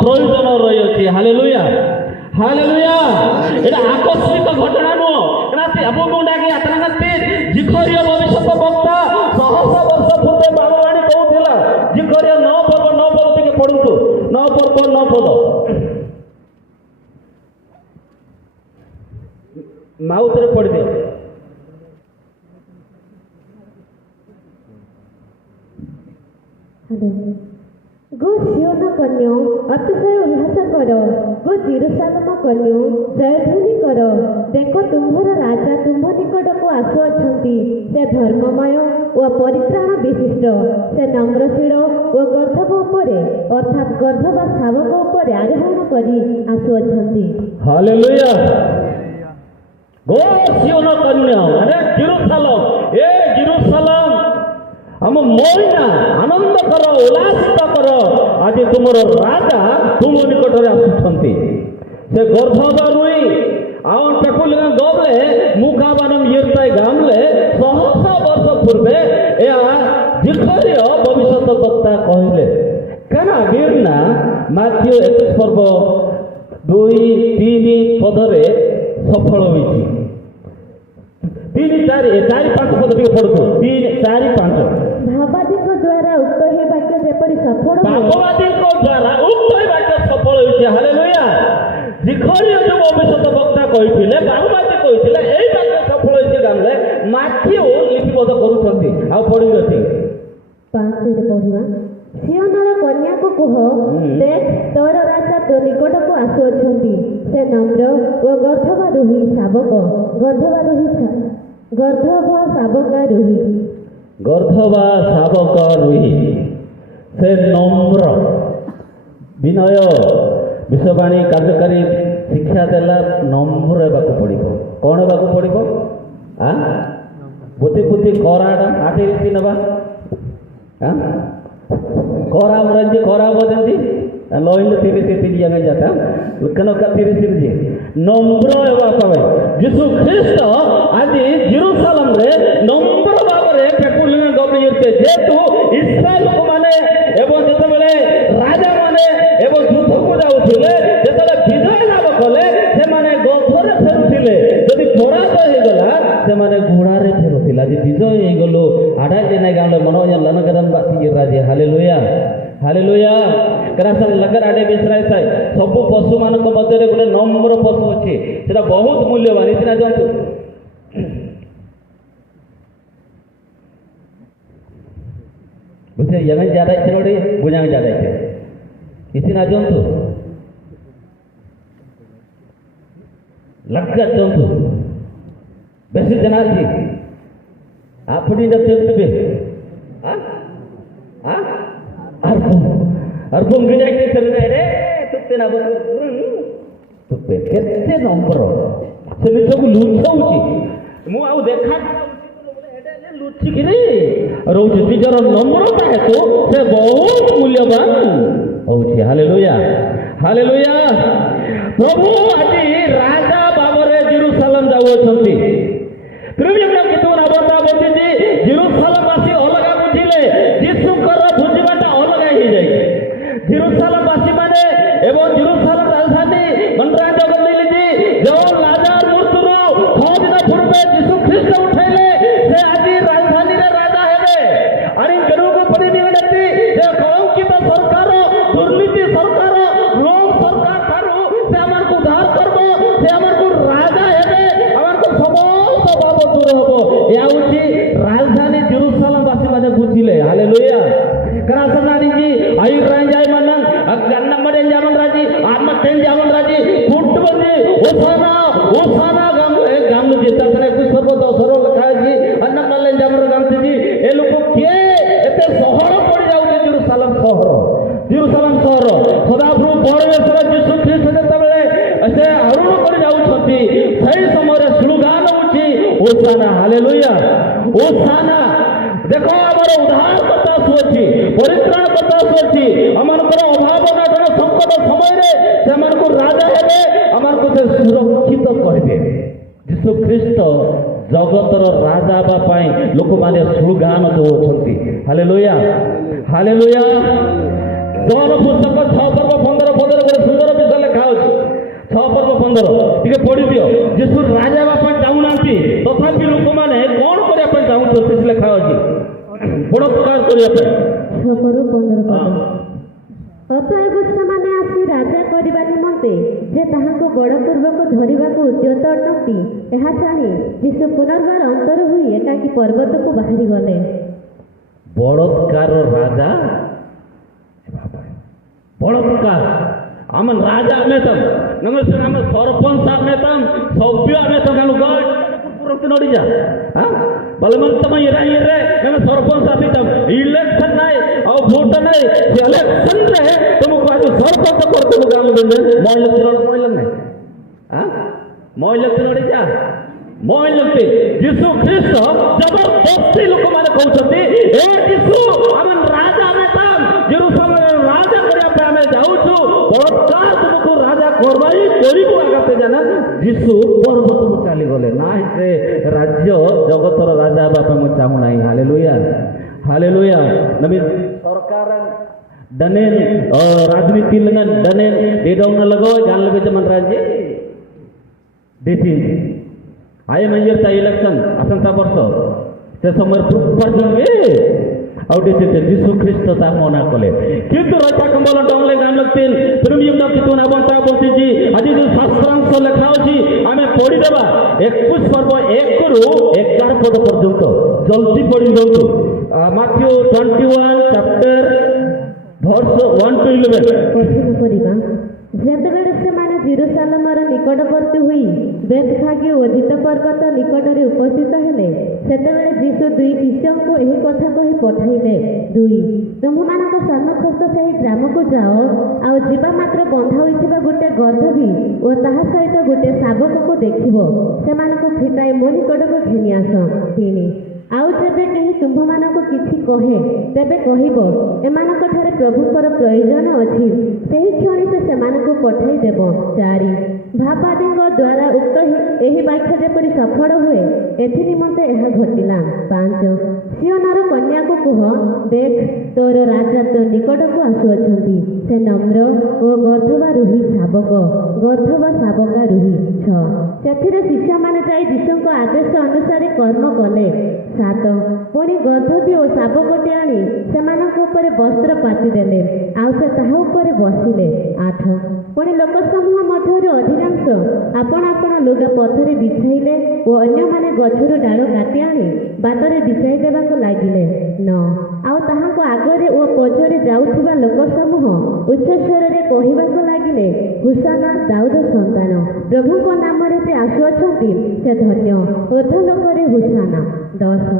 প্রয়োজন রয়েছে। Hallelujah hallelujah. এটা আকস্মিক ঘটনা নুহ। আপনাকে আপনার জিখরিয়া ভবিষ্যৎ বক্তা সহস্র বর্ষ পূর্বে বাবুরাণী কହୁଥିଲା জিখরিয়া 9 পদ থেকে পড়ুতু 9 পদ ମାଉଥରେ ପଡ଼ିଦିଅ। गो सियोन कन्यो अतिशय उल्लास कर, गो जेरुसालेम कन्यो जयध्वनि कर। देख तुम्भर राजा तुम्भ निकट को आसुअछंती। से धर्ममय ओ परित्राण विशिष्ट, से नम्रशील ओ गर्धव उपरे अर्थात गर्धव शावक उपरे आरोहण करी आसुअछंती। हालेलुया। गो सियोन कन्या अरे जेरुसालेम, ए जेरुसालेम हम मोइना आनंद कर उल्लासित कर। आज तुमर राजा तुम निकट आसुछंती। से गर्धव रुई आउन पेकुलिना गबले मुखाबानम येरताय गामले सहस्र वर्ष पूर्वे या जिखरिया भविष्यत वक्ता कहले। काना गिरना माथ्यू 21 पर्व 2-3 पदरे सफल होइछि। 3-4-5 पद टिके पढतो। 3-4-5 भावादिक द्वारा उक्त हे वाक्य जेपरि सफल भावादिक द्वारा उक्त हे वाक्य सफल होइछि। हालेलुया। जिखरिया जो भविष्यत वक्ता कहिथिले भावादिक कहिथिले एई वाक्य सफल होइछि गामले माथ्यू लिपिबद्ध करूछंती। आ पढि अछि 5 रे पढिबा। सियोनर कन्या को कुह, देख तोर राजा तो निकट को आसुअछंती। से नम्र ओ गर्धवारोही शावक, गर्धव शावकारोही गर्धवा शावक रुही। से नम्र विनय विषयवाणी कार्यकारी शिक्षा देला नम्र हेबाकू पड़िबो। कौन हेबाकू पड़िबो? बुद्धि बुद्धि कराड़ा आठे रीति नबा करा मरंजी करा बदंती लॉइल 30 जगह जाता कनो का 30 नम्र हेबा पावे। यीशु ख्रीस्त आज जेरुसालेम रे नम्र भाବରେ पेकुलिना गबले येते जेतु इस्राएल को माने एवं जेतेबेले राजा माने एवं युद्ध को जाउथिले जेतेबेले विजय लाभ कले से माने गथरे फेरुथिले। जदि पराजय हे गला से माने घोड़ारे फेरुथिला। जे विजय हे गलो आडा जेना गाले मनोरंजन लनगरन बासी राजे। Hallelujah hallelujah. करासन लगर आडे बिसराय साय सब पशु मानक मध्यरे गोटे नम्र पशु अछि सेटा बहुत मूल्यवान। इतना जानतु बुझे यमे ज्यादा इतनोडी गुजाम ज्यादा इते इतना जानतु लग्गा जानतु बेसी जना थी आपनी जब चलते अर्बुम गिजाय के चलने रे तुते ना बस तुते केते नंबर से निजको लुचाउची मु आउ देखा एडे लुची किरे रोज निजर नम्रता हेतु से बहुत मूल्यवान होची। Hallelujah hallelujah. प्रभु आज राजा बाबरे जेरुसालेम जाउछंती। प्रिमियम केतो नाबता बतिजी जेरुसालेम वासी अलगा बुझिले यीशुकर बुझिबाटा अलगा हे जाय। जेरुसालेम वासी माने एवं जेरुसालेम राजधानी मनराज जगन्नाथ जो लाजार मूर्तुरु 6 दिन पूर्वे यीशु ख्रीस्त उठैले से आज राजधानी रे राजा हेबे। आणि गरुको परिनिगणति जे कलंकित सरकार दुर्नीति सरकार लोक सरकार थारु से हमर को उद्धार करबो, से हमर को राजा हेबे, हमर को समस्त पाप दूर होबो। या उची राजधानी जेरुसालेम वासी माने बुझिले। हालेलुया। करासनारी जी आई राजाय मनन गन्नमरे जामन राजी आत्मतेन जामन राजी फुटबंदी ओसाना ओसाना गाम जेता तने कुछ सर्वद सरल लिखा जी अन्नमले जामन गाम जी ए लोक के एते शहर पड़ जाउ जेरुसालेम शहर सदाप्रभु परमेश्वर यीशु ख्रीस्त जेतेबेले से आरोहण कर जाउछथि सही समय स्लोगान होछि ओसाना। हालेलुया ओसाना। देखो आमर उद्धार करता सुअछि परित्राण करता सुअछि आमरकर अभाव अनाटन संकट समय रे से आमरको राजा हेबे, आमरको से सुरक्षित करबे। यीशु ख्रीस्त जगतर राजा बा पाई लोक माने स्लोगान दउछथि। Hallelujah hallelujah. जॉन पुस्तक 6 पर्व 15 पद ଟିକେ ପଢି ଦିଅ ଯୀଶୁ ରାଜା ହେବା ପାଇଁ ଚାହୁଁନାହାନ୍ତି ତଥାପି ଲୋକମାନେ କ'ଣ କରିବା ପାଇଁ ଚାହୁଁଛନ୍ତି ସେଠି ଲେଖା ଅଛି ବଳାତ୍କାର କରିବା ପାଇଁ। 6ରୁ 15 ପଦ। ଅତଏବ ସେମାନେ ଆସି ରାଜା କରିବା ନିମନ୍ତେ ଯେ ତାହାଙ୍କୁ ବଳପୂର୍ବକ ଧରିବାକୁ ଉଦ୍ୟତ ଅଟନ୍ତି ଏହା ଜାଣି ଯୀଶୁ ପୁନର୍ବାର ଅନ୍ତର ହୋଇ ଏକାକୀ ପର୍ବତକୁ ବାହାରିଗଲେ। ବଳାତ୍କାର ରାଜା ବଳାତ୍କାର आम राजा आमेतम नमस्कार आम सरपंच आमेतम सभ्य आमेतम हम पुरत नड़ी जा हां बलमन तम इरा इरे हम सरपंच आमेतम इलेक्शन नाही और वोट नाही इलेक्शन रे तुमको आज सरपंच कर तुम गाम में मोइलन नाही हां मोइलन नड़ी जा मोइलन यीशु ख्रिस्ट जबरदस्ती लोक माने कहउछथि ए यीशु हम राजा आमेतम यरूशलेम राजा करिया पे हमें जाउछु बलात्कार तुमको राजा करवाई करिबो आगते जाना यीशु पर्वत को चली गले ना से राज्य जगतर राजा बापा मु चाहू नाही। हालेलुया हालेलुया नबी सरकार डने राजनीति लगन डने देडौन लगो जान लगे जमन राज्य देती आए मंजर ता इलेक्शन आसंता वर्ष से समय प्रूफ जोंगे और देते यीशु ख्रिस्ट ता मना कले किंतु राजा कंबल डंगले गाम लगतेन प्रेमियम ना कितुना बनता बोलती जी आज जो शास्त्रांश लिखा अछि आमे पढि देबा 21 पर्व 1 ରୁ 11 पद पर्यंत जल्दी पढि दंतु माथ्यू 21 चैप्टर वर्स 1 to 11 କରିବା ଯେତେବେଳେ ସେମାନେ ଜେରୁସାଲେମର ନିକଟବର୍ତ୍ତୀ ହୋଇ ବେଥଫାଗେ ଓଜିତ ପର୍ବତ ନିକଟରେ ଉପସ୍ଥିତ ହେଲେ ସେତେବେଳେ ଯୀଶୁ ଦୁଇ ଶିଷ୍ୟଙ୍କୁ ଏହି କଥା କହି ପଠାଇଲେ 2 ତୁମମାନଙ୍କ ସମ୍ମୁଖସ୍ଥ ସେହି ଗ୍ରାମକୁ ଯାଅ ଆଉ ଯିବା ମାତ୍ର ବନ୍ଧା ହୋଇଥିବା ଗୋଟେ ଗର୍ଦ୍ଧବୀ ଓ ତାହା ସହିତ ଗୋଟେ ଶାବକକୁ ଦେଖିବ ସେମାନଙ୍କୁ ଫିଟାଇ ମୋ ନିକଟକୁ ଘେନି ଆସ 3 ଆଉ ଯେବେ କେହି ତୁମ୍ଭମାନଙ୍କୁ କିଛି କହେ ତେବେ କହିବ ଏମାନଙ୍କଠାରେ ପ୍ରଭୁଙ୍କର ପ୍ରୟୋଜନ ଅଛି ସେହି କ୍ଷଣି ସେ ସେମାନଙ୍କୁ ପଠାଇ ଦେବ 4 ଭାବାଦୀଙ୍କ ଦ୍ୱାରା ଉକ୍ତ ଏହି ବାକ୍ୟ ଯେପରି ସଫଳ ହୁଏ ଏଥି ନିମନ୍ତେ ଏହା ଘଟିଲା 5 ସିଓନର କନ୍ୟାକୁ କୁହ ଦେଖ ତୋର ରାଜା ତୋ ନିକଟକୁ ଆସୁଅଛନ୍ତି ସେ ନମ୍ର ଓ ଗର୍ଦ୍ଧବାରୁହୀ ଶାବକ ଗର୍ଦ୍ଧବ ଶାବକା ରୁହୀ 6 ସେଥିରେ ଶିଷ୍ୟମାନେ ଯାଇ ଯୀଶୁଙ୍କ ଆଦେଶ ଅନୁସାରେ କର୍ମ କଲେ 7 ପୁଣି ଗର୍ଦ୍ଧବୀ ଓ ଶାବକଟି ଆଣି ସେମାନଙ୍କ ଉପରେ ବସ୍ତ୍ର ପାତିଦେଲେ ଆଉ ସେ ତାହା ଉପରେ ବସିଲେ 8 ପୁଣି ଲୋକ ସମୂହ ମଧ୍ୟରୁ ଅଧିକାଂଶ ଆପଣ ଆପଣ ଲୁଗା ପଥରେ ବିଛାଇଲେ ଓ ଅନ୍ୟମାନେ ଗଛରୁ ଡାଳ କାଟି ଆଣି ବାଟରେ ବିଛାଇ ଦେବାକୁ ଲାଗିଲେ 9 ଆଉ ତାହାଙ୍କ ଆଗରେ ଓ ପଛରେ ଯାଉଥିବା ଲୋକ ସମୂହ ଉଚ୍ଚ ସ୍ୱରରେ କହିବାକୁ ଲାଗିଲେ ହୁସାନା ଦାଉଦ ସନ୍ତାନ ପ୍ରଭୁଙ୍କ ନାମରେ ସେ ଆସୁଅଛନ୍ତି ସେ ଧନ୍ୟ ଅଧ ଲୋକରେ ହୁସାନା 10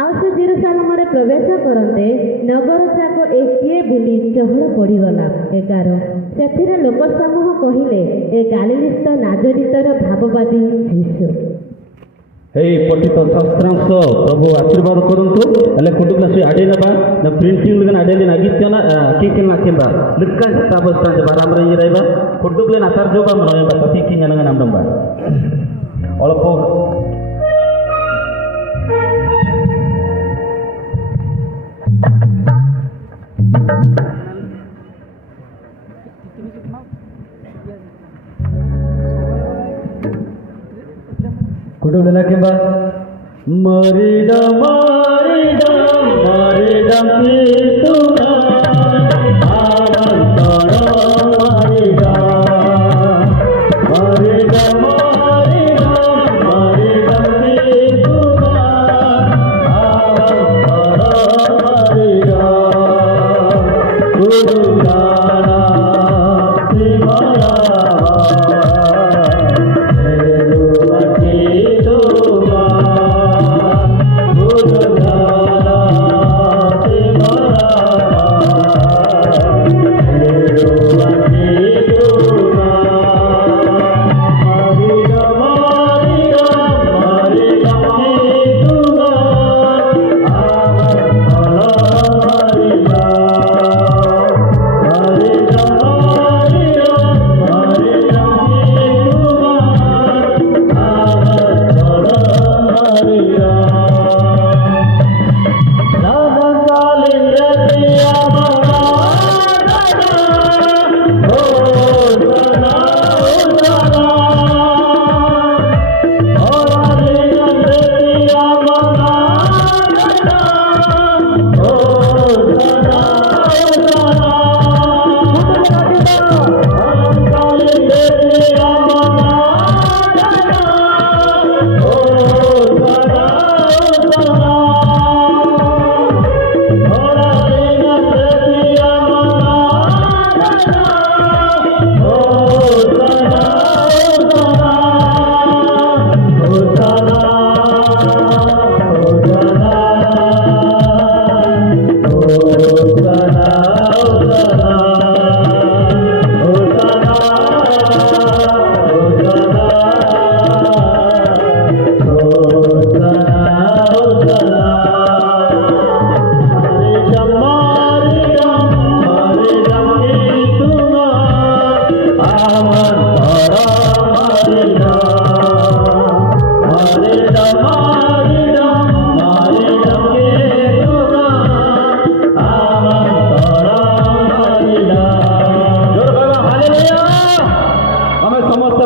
ଆଉ ସେ ଜେରୁସାଲେମରେ ପ୍ରବେଶ କରନ୍ତେ ନଗର ଯାକ କିଏ ବୁଲି ଚହଳ ପଡ଼ିଗଲା 11 ସେଥିରେ ଲୋକ ସମୂହ କହିଲେ ଏ ଗାଲିଲିସ୍ତ ନାଜରିତର ଭାବବାଦୀ ଯୀଶୁ। এই পঠিত শাস্ত্রাংশ প্রভু আশীর্বাদ করন্তু એટલે ખોટું ક્લાસ આડે નબા ન પ્રિન્ટિંગ લગન આડેલી નાગીત્ય ના કે નાખેબા લક્કા તાબસ્તા જે બારામ રહી રહેબા ખોટું ક્લે નાતાર જોબા મરવા તપી કે નંગ નામ નંબા অল্প कुटुंब किंवा मरिडम मरिडम मरिडम तुना आवंतन मरिडम मरिडम मरिडम मरिडम तुना आवंतन मरिडम गुरुदाना श्रीमया Hello.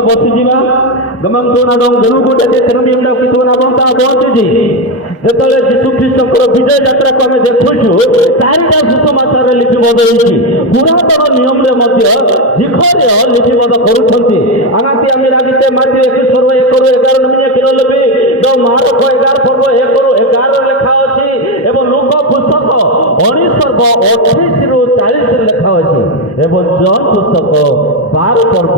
बसीजा गमन तो ना गनु गुटे तेरमियम कितु ना बनता पहुंची যেতলে যীশু খ্রিস্টଙ୍କର ବିଜୟ ଯାତ୍ରାକୁ ଆମେ ଦେଖୁଛୁ ଚାରିଟା ସୁସମାଚାରରେ ଲିପିବଦ୍ଧ ହୋଇଛି ପୁରାତନ ନିୟମରେ ମଧ୍ୟ ଶିଖରେ ଲିପିବଦ୍ଧ କରୁଛନ୍ତି ଆଗାମୀ ଆମେ ଲାଗିତେ ମାଟି 1:1-11 ନମିଆ କିଲୋଲବି ଯୋ ମାରକ 11 ପର୍ବ 1:11 ଲେଖା ଅଛି ଏବଂ ଲୋକ ପୁସ୍ତକ 19:28ରୁ 40ରେ ଲେଖା ଅଛି ଏବଂ ଜନ ପୁସ୍ତକ 12 ପର୍ବ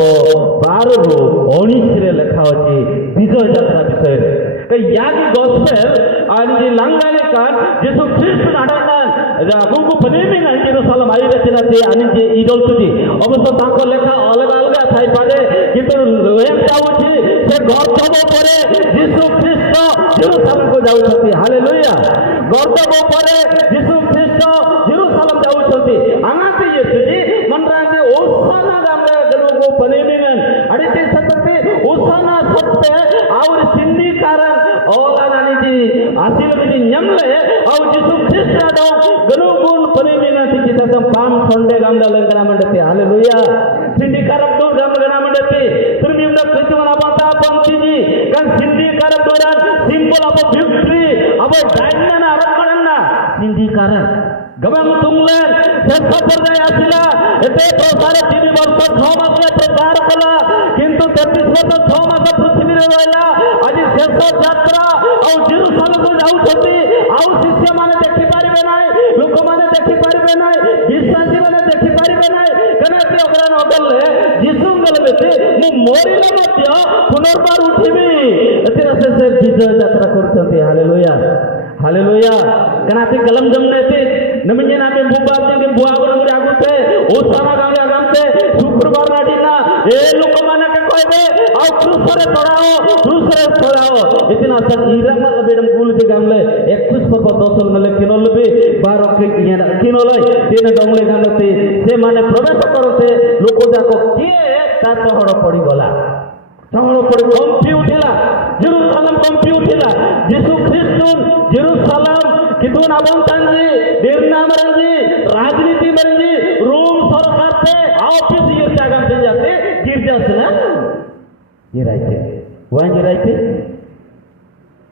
12ରୁ 19ରେ ଲେଖା ଅଛି ବିଜୟ ଯାତ୍ରା ବିଷୟରେ यागी गॉस्पेल आणि लांगाले कान जेसु ख्रिस्त नाडना गुगु पनेमी ना जेरुसालेम आई रचनाते आणि जे इडल तुजी अवश्य ताको लेखा अलग अलग थाई पारे किंतु एकटा होची से गौरव परे जेसु ख्रिस्त जेरुसालेम को जाउछथि हालेलुया गौरव परे जेसु ख्रिस्त जेरुसालेम जाउछथि आंगाते येसुजी मनराजे ओसाना गामरे गनुगु पनेमी ना आणि ते सत्ते ओसाना सत्ते और सिंधी कारण ओला नानीजी आशीर्वादी नियमले और जीसु ख्रिस्ट आडो गनुगुन पनेमीना तिची तसम पाम संडे गामला लंगना मंडते हालेलुया सिंधी कारक दूर गामला मंडते तुरमियमना कृष्णना बाता पंतीजी कान सिंधी कारक दूरान सिंबल ऑफ विक्ट्री अब डायना आरक्षणना सिंधी कारक गमन तुंगलेन शेष पर्याय आसिला एते प्रसार 3 वर्ष 6 मास प्रचार कला किंतु 33 वर्ष 6 मास पृथ्वी रे रहला आज शेष यात्रा और जेरुसालेम को जाउछथि और शिष्य माने देखि पारिबे नै लोक माने देखि पारिबे नै विश्वासी माने देखि पारिबे नै कने ते ओकरा नगले जीसु गलबेते मु मोरिले मध्य पुनर्बार उठिबी एते से विजय यात्रा करछथि हालेलुया हालेलुया कनाते कलम जमनेते नमिने नामे मुबाते के बुआवर मुरे आगुते ओसाना गाले आगमते शुक्रवार नाडिना ए लोक माने के कहबे आ क्रूसरे चढ़ाओ इतना सब इरामा बेडम गुल के गामले 21 पर्व 10 मले किनलबे 12 के किनलै तेने डमले गालते से माने प्रवेश करते लोक जाको के ता चहड़ पड़ी गला चहड़ पड़ी कंपी उठिला जेरुसालेम कंपी उठिला यीशु ख्रिस्त जेरुसालेम कितु नाबंतांजी निर्नामरंजी राजनीति मरंजी रोम सरकार से ऑफिस ये जागा पे जाते गिरजा से ना ये राइते वहां ये राइते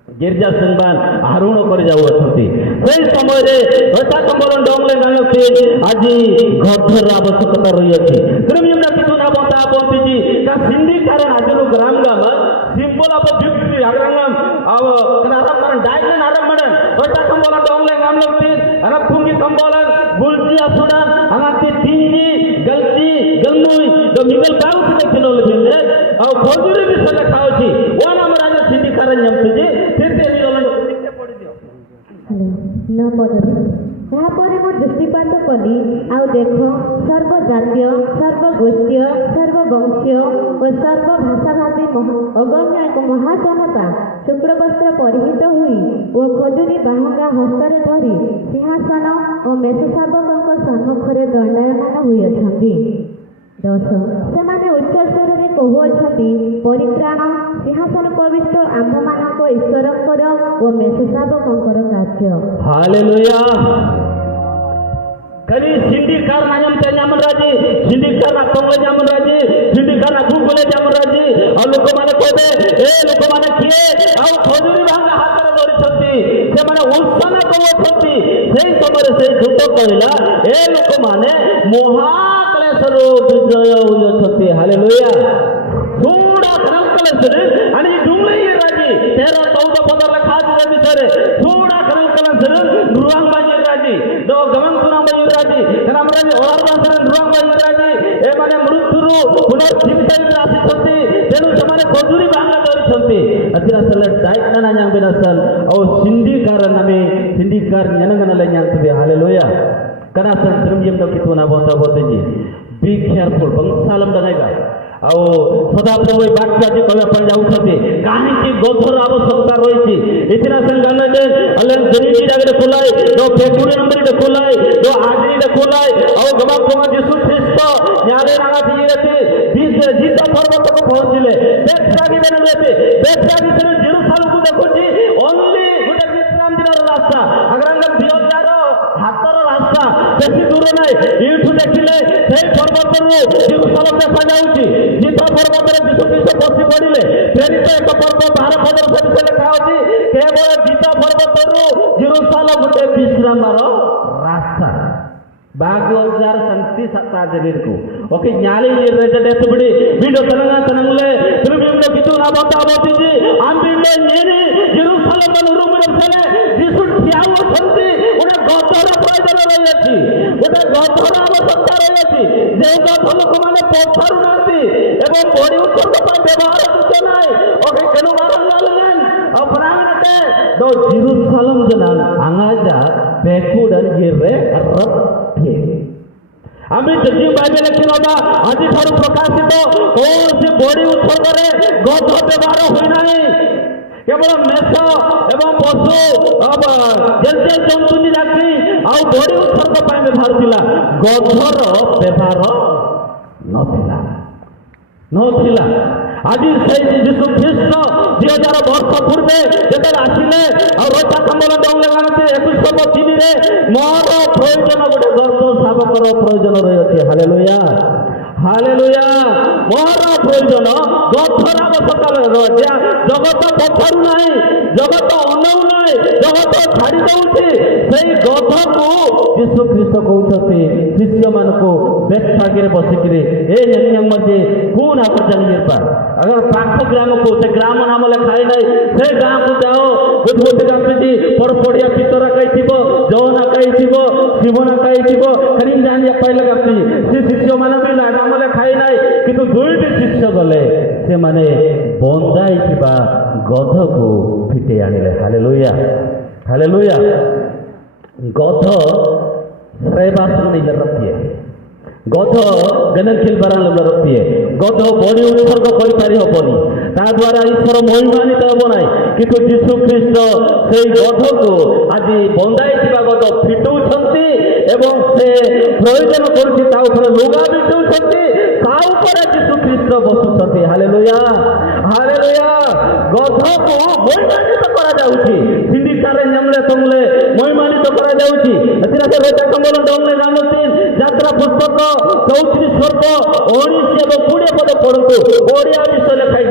गिरजा संबान आरोहण कर जाऊ अछंती सेई समय रे रता कंबरन डंगले गानते आजी घरधर आवश्यकता रही अछि प्रेमियमना कितु नाबंता बोलतीजी का सिंधी कारण आजलो ग्राम गामा सिंबल ऑफ विक्ट्री आग्रंगम आव कनारम कारण डायन आरम मडन रता कंबरन डंगले गामलती अना फुंगी कंबरन बुलजी असुडान अनाते तीनजी गलती गलमुई द मिगल गाउ से किनोल बिंदे आव खोजुरे विषय लिखा अछि वन हमरा जे सिंधी कारण जमतीजी न पदरी तापरे मो दृष्टिपात कली आउ देखो सर्वजातीय सर्वगोष्ठीय सर्ववंशीय और सर्वभाषाभाषी अगण्य एक महाजनता शुक्रवस्त्र परिहित हुई और खजुरी बाहुगा हस्तरे धरी सिंहासन और मेषशाबकଙ୍କ ସମ୍ମୁଖରେ ଦଣ୍ଡାୟମାନ ହୋଇଅଛନ୍ତି 10 ସେମାନେ ଉଚ୍ଚ ସ୍ୱରରେ କହୁଅଛନ୍ତି ପରିତ୍ରାଣ सिंहासन पवित्र आम्भମାନଙ୍କ ईश्वरଙ୍କର ଓ मेषशाबकଙ୍କର କାର୍ଯ୍ୟ हालेलुया करी सिंडिकार नाम ते जामन राजी सिंडिकार ना तोले जामन राजी सिंडिकार ना गुगले जामन राजी और लोक माने कहबे ए लोक माने किए आउ खजुरी भांगा हातरे धरिसथि से माने उत्साह कवछथि सेई समय से झूठ कहला ए लोक माने महाक्लेशरो विजय होयछथि हालेलुया थोड़ा क्लेशरे आणि डुंगळे राजी 13 14 पद लिखा आहे विचारे थोड़ा क्लेशरे रुवांग बाजी राजी दो गमन राजी रामराजी ओरार भाषा रुवांग बाजी राजी ए माने मृत्युरु पुनर्जीवित आसीछथि तेनु समाने खजुरी भांगा धरिछथि अतिरा सले डाइना ना न्यां बिनासल औ सिंधीकार नामे सिंधीकार ननगनले न्यांतबे हालेलुया कना संतरम यम कितु ना बोता बोतेजी बी केयरफुल बंसालम दनेगा ଆଉ ସଦାପ୍ରଭୁ ଏ ବାକ୍ୟଟି କହିବା ପାଇଁ ଯାଉଛନ୍ତି କାହିଁକି ଗଧର ଆବଶ୍ୟକତା ରହିଛି ଇତିନା ସଂଗାନ ଯେ ଅଲେ ଜରିଟି ଜାଗାରେ ଖୋଲାଏ ଯୋ ଫେକୁରି ନମ୍ବରଟେ ଖୋଲାଏ ଯୋ ଆଜିଟେ ଖୋଲାଏ ଆଉ ଗମା ପ୍ରଭୁ ଯୀଶୁ ଖ୍ରୀଷ୍ଟ न्यारे नागा दिएते बीच जीता पर्वतକୁ ପହଞ୍ଚିଲେ ବେତ୍ରାଗି ବେନଲେତେ ବେତ୍ରାଗି ସେ ଯେରୁସାଲେମକୁ ଦେଖୁଛି ଓନ୍ଲି ଗୋଟେ ବିଶ୍ରାମ ଦିନର ରାସ୍ତା ଅଗ୍ରଙ୍ଗ 2000 ହାତର ରାସ୍ତା বেশি দূরে নাই এইঠু দেখিলে সেই পর্বতরু জেরুসালেম দেখা যাଉଛି জিত পর্বତରେ ଯୀଶୁ ଖ୍ରୀଷ୍ଟ ବସି ପଡ଼ିଲେ ପ୍ରେରିତ ଏକ ପର୍ବ 12 ଖଣ୍ଡ ସେଠି ଲେଖା ଅଛି କେବଳ ଜିତ ପର୍ବତରୁ ଜେରୁସାଲେମ ଗୋଟେ ବିଶ୍ରାମର ରାସ୍ତା बागोजार संति सत्ता जमीन को ओके न्याली ये रेजे डेथ बड़ी विंडो तनंगले तुरबिंदो कितु ना बता बोती जी आंबिले नेने जेरूसलम मन रूम में चले जिसु थियाओ संति उडा गथर प्रयोजन रही अछि उडा गथर आवश्यकता रही अछि जे गथ लोक माने पथरु नाती एवं बड़ी उत्तर पर व्यवहार कुछ नाही ओके केनु मारंगलन अपरागते दो जेरूसलम जनान आंगाजा बेकुडन गिरे अरब आम्ही सजीव बायबल लिखिला आजी ठारू प्रकाशित कौन बड़ी उत्सर्ग गध व्यवहार हुई ना केवल मेष एवं पशु जेते जंतु जाति आउ बड़ी उत्सर्ग व्यवहार थिला गधर व्यवहार नथिला আজি সেই যিশু খ্রিস্ট 2000 বর্ষ পূর্বে যেতে আসিলে আর রচা কম্বল ডংলে গানতে 2103 রে মোর প্রয়োজন গোটে গর্ব শাবকর প্রয়োজন রয়েছে হালেলুয়া হালেলুয়া মোর প্রয়োজন গঠর আবশ্যকতা রয়েছে জগত পথরু নাই জগত অনৌ নাই জগত ছাড়ি দউছে সেই গঠকু যিশু খ্রিস্ট কହୁଛନ୍ତି শিষ্য মানকু বেঠাগিরে বসিকিরে ए यंग मध्ये कोण आपण जानिए पा अगर पाख ग्राम को से ग्राम नाम लिखाई नहीं से गांव को जाओ गोटे गाँव पड़ पड़िया पितरा कई थी जौना कई थी शिवना कई थी खाली जानिया पाइले गाँव से शिष्य मान भी नाम लिखाई नहीं किंतु दुईटी शिष्य गले से माने बंधाई गध को फिटे आनिले हालेलुया हालेलुया गध श्रेयबास नहीं रखिए गध गनखिल बारा रखती है गध बड़ी उत्सर्ग करनी द्वारा ईश्वर महिमानित हम ना कि जीशु ख्रीस्ट से गध को आज बंधाई गध फिटौंट एवं से प्रयोजन कर लुगा बिछौंट जीशु ख्रीस्ट बसुंट हालेलुया हालेलुया गध को महिमानित कर जमले तमले महिमानित कर यात्रा पुस्तक 34 सर्ग 19 और 20 पद पढ़ु ओडिया विषय लिखाई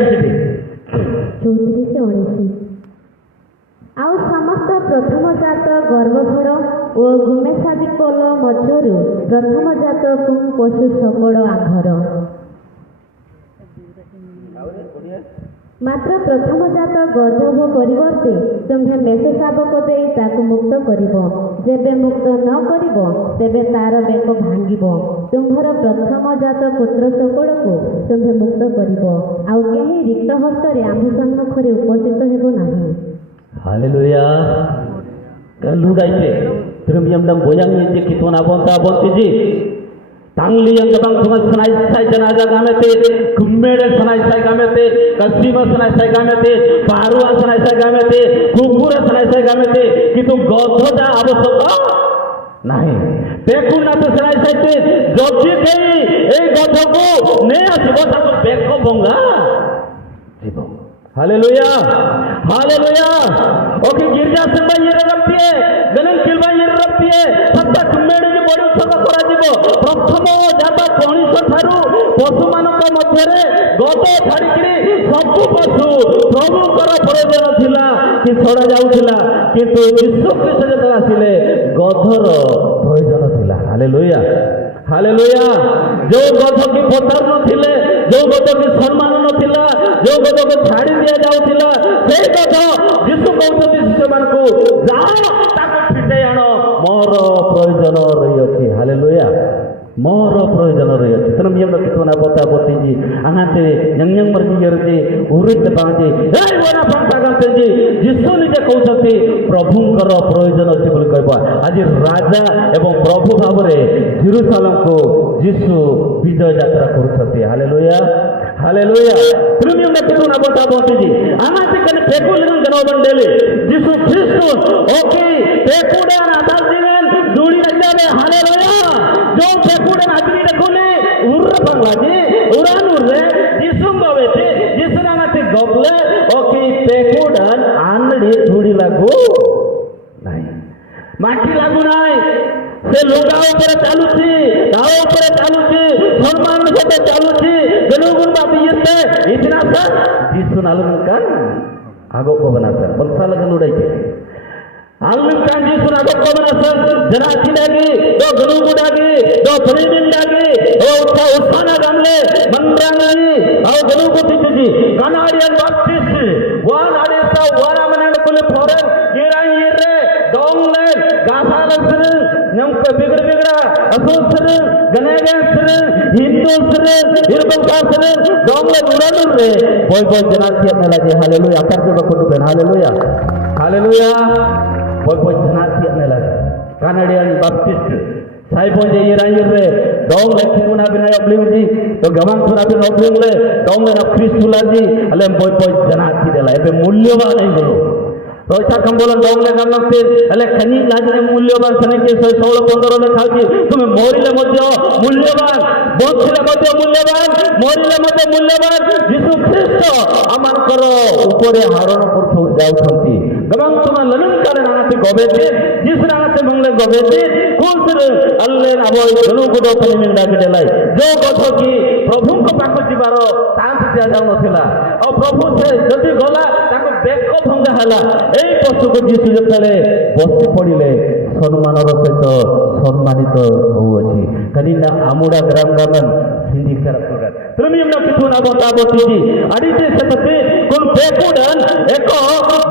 34 से 19 आउ समस्त प्रथम जात गर्भधर और गुमेशादी कल मध्यरु प्रथम जात पशु सकल आघर मात्र प्रथम जात गर्भ परिवर्ते तुम्हें मेष शाबक दे ताकु मुक्त करिब जेबे मुक्त न करिब तेबे तार बेक भांगिब तुम्हर प्रथम जात पुत्र सकल को तुम्हें मुक्त करिब आउ केही रिक्त हस्तरे आम्भ सम्मुखरे उपस्थित हेबो नाही हालेलुया लुगाइते त्रिमियम दम बोयांग ये कितोना बोंता बोंती जी तांगली yang gebang tungan senai sai janaza gamete kummede senai sai gamete kasima senai sai gamete parua senai sai gamete kukura senai sai gamete किंतु गधजा आवश्यक नहीं देखु ना तो senai sai जति केही ए गधको ने आसीबो ताको बेक भंगा जीव हालेलुया हालेलुया ओके गिरजा संबा ये रखती है गलन किलबा ये रखती है सत्ता कुम्मेडे जे बड़ी उत्सव करा जीवो प्रथम जात कणिस ठारू पशु मानक मध्यरे गद छाड़िकी सब पशु प्रभुकर प्रयोजन थिला कि छड़ा जाउथिला किंतु यीशु ख्रीष्ट जत आसिले गधर प्रयोजन थिला हालेलुया हालेलुया जो गध की पथर नथिले जो गध की सम्मान नथिला जो गध को छाड़ी दिया जाउथिला से गध यीशु कहउछथि शिष्य मान को जाओ ताको फिटे आनो मोर प्रयोजन रही अछि हालेलुया मोर प्रयोजन रही अछि तनम यम कितना बता बोती जी आहाते यंग मर्जी यरते उरित पांजे ए वना पंता गते जी यीशु निजे कहउछथि प्रभुकर प्रयोजन अछि बोली कहबा आज राजा एवं प्रभु भावरे जेरूसलम को यीशु विजय यात्रा करूछथि हालेलुया हालेलुया प्रीमियम कितना बता बोती जी आहाते कने फेकुलन गनोबन डेले यीशु ख्रीष्ट ओके फेकुडा आधार जीवन दूड़ी रजावे हालेलुया जो फेकुडन अग्नि रखोने उर्र बंगलाजी उड़ान उर्रे यीशु गवेते यीशु नामाते गबले ओके फेकुडन आनड़ी धूड़ी लागू नहीं माटी लागू नहीं ସେ ଲୁଗା ଉପରେ ଚାଲୁଛି, ଢାଳ ଉପରେ ଚାଲୁଛି, ସମ୍ମାନ ସହିତ ଚାଲୁଛି। genunggun babi yette itina sar jisu nalun kan agok ko bana sar balsal kan udai ke alun kan jisu agok ko bana sar jana chilagi do genunggun lagi do prendin lagi do utsana gamle mandrangani au genunggun tiji Canadian Baptist one adisa one amanan kule foreign girai yere donglen gasalan nyampe bigra asosre ganagensre hindusre irbangkasre donglen uralure boy janatiat nalaje haleluya akar ke bakuduben haleluya haleluya boy janatiat nalaje Canadian Baptist sai bonje irayure donglen kinuna binaya bliuji to gamang thuna bin oblingle donglen of Christulaji alem boy janati dela ebe mulyawan ei gulo Rochak कंबोलन डोंगले गमलते अले खनी लाजने मूल्यवान सने के 16 15 ले खाउची तुम्हें मोरिले मध्य मूल्यवान बोथिले मध्य मूल्यवान मोरिले मध्य मूल्यवान यीशु ख्रीष्ट अमन करो ऊपरे हारण करथौ जाउछंती गमन तुम ललन करे नाते गबेते यीशु नाते मंगले गबेते कोसर अल्ले अबोय जनु गुडो पनिमिन डागडेलाई जो कथो की प्रभु को पाख जिबारो चांस दिया जाउ नथिला और प्रभु से जदी गला ताको बेको भंगा हला এই পশুকে যিশু যেতলে বসি পড়িলে সম্মানর সহিত সম্মানিত হউছি কারণ আমুড়া গ্রাম গ্রামন সিন্ধি কারকরা তুমি এমন কিছু না বতাবতি আদিতে সেতে কোন বেকুডন এক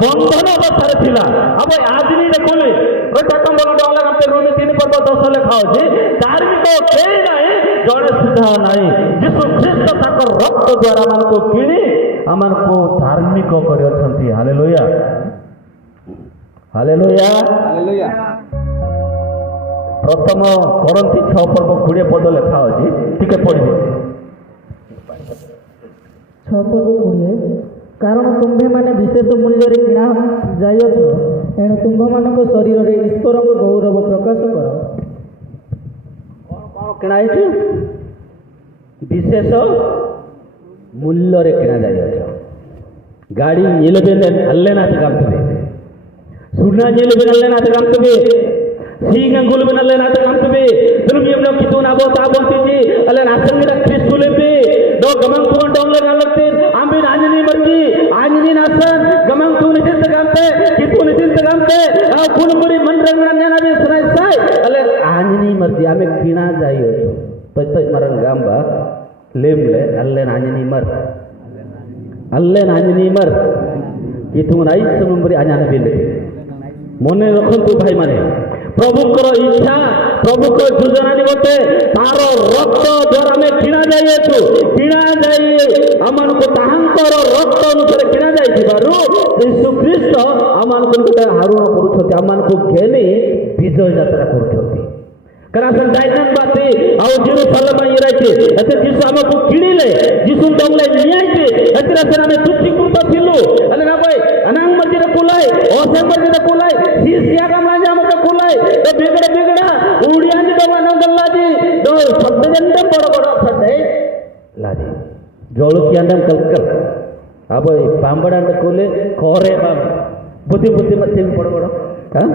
বন্ধন অবস্থায় ছিল আব আজনি দেখলে ওই টাকা বল ডলা কাতে রুমে 3 পর্ব 10 লেখা আছে ধার্মিক কেই নাই জড়ে সুধা নাই যিশু খ্রিস্ট তাকর রক্ত দ্বারা আমাকে কিনি আমাকে ধার্মিক করিଅছন্তি হালেলুয়া हालेलुया हालेलुया प्रथम करंती 6 पर्व 20 पद लेखा अछि ठीक पढ़िबे 6 पर्व 20 कारण तुम्भे माने विशेष मूल्य रे किना जायछ एणु तुम्भ मानक शरीर रे ईश्वर को गौरव प्रकाश कर कोन किना अछि विशेष मूल्य रे किना जायछ गाड़ी निलबेले हल्ले ना कामते सुना जेल बिनले ना कामते सींग अंगुल बिनले ना कामते तुम ये लोग कितो ना बोता बोलती जी अले नासंगी ख्रिस्तु लेबे दो गमंग तुम डोंगले गालते आम्बे आंजनी मर्जी आंजनी नासन गमंग तू निजित कामते कितो निजित कामते आ कुलमुरी मन रंगना ना बे सराय साय अले आंजनी मर्जी आमे किना जाइयो पत्त मरन गांबा लेमले अल्ले आंजनी मर अल्ले आंजनी मर कितो नाई समंबरी आंजना बेले मने रखन्तु भाई माने प्रभुकर इच्छा प्रभुकर योजना निमते तार रक्त द्वारा में किना जाइएछु किना जाइए अमन को ताहांकर रक्त अनुसार किना जाइछि बारु यीशु ख्रीष्ट अमन को हारुण करूछथि अमन को घेने विजय यात्रा करूछथि करासन डायनन बाते आ जेरूशलेम इराइछे एते यीशु हमको किणिले यीशु डंगले नियाइछे एतरा सेना में तुच्छीकृत थिलु अले ना भाई अनांग मर्जी रे कुलाई ओसे मर्जी रे कुलाई सीसिया गमला जा मते कुलाई तो बिगड़ा उड़िया जी दवानो गल्लाजी दो शब्द जंदे बड़ बड़ फटे लाजी जोलकी अंदम कलकल अब पांबड़ा अंद कोले कोरे बा बुद्धि मत बड़ बड़ हां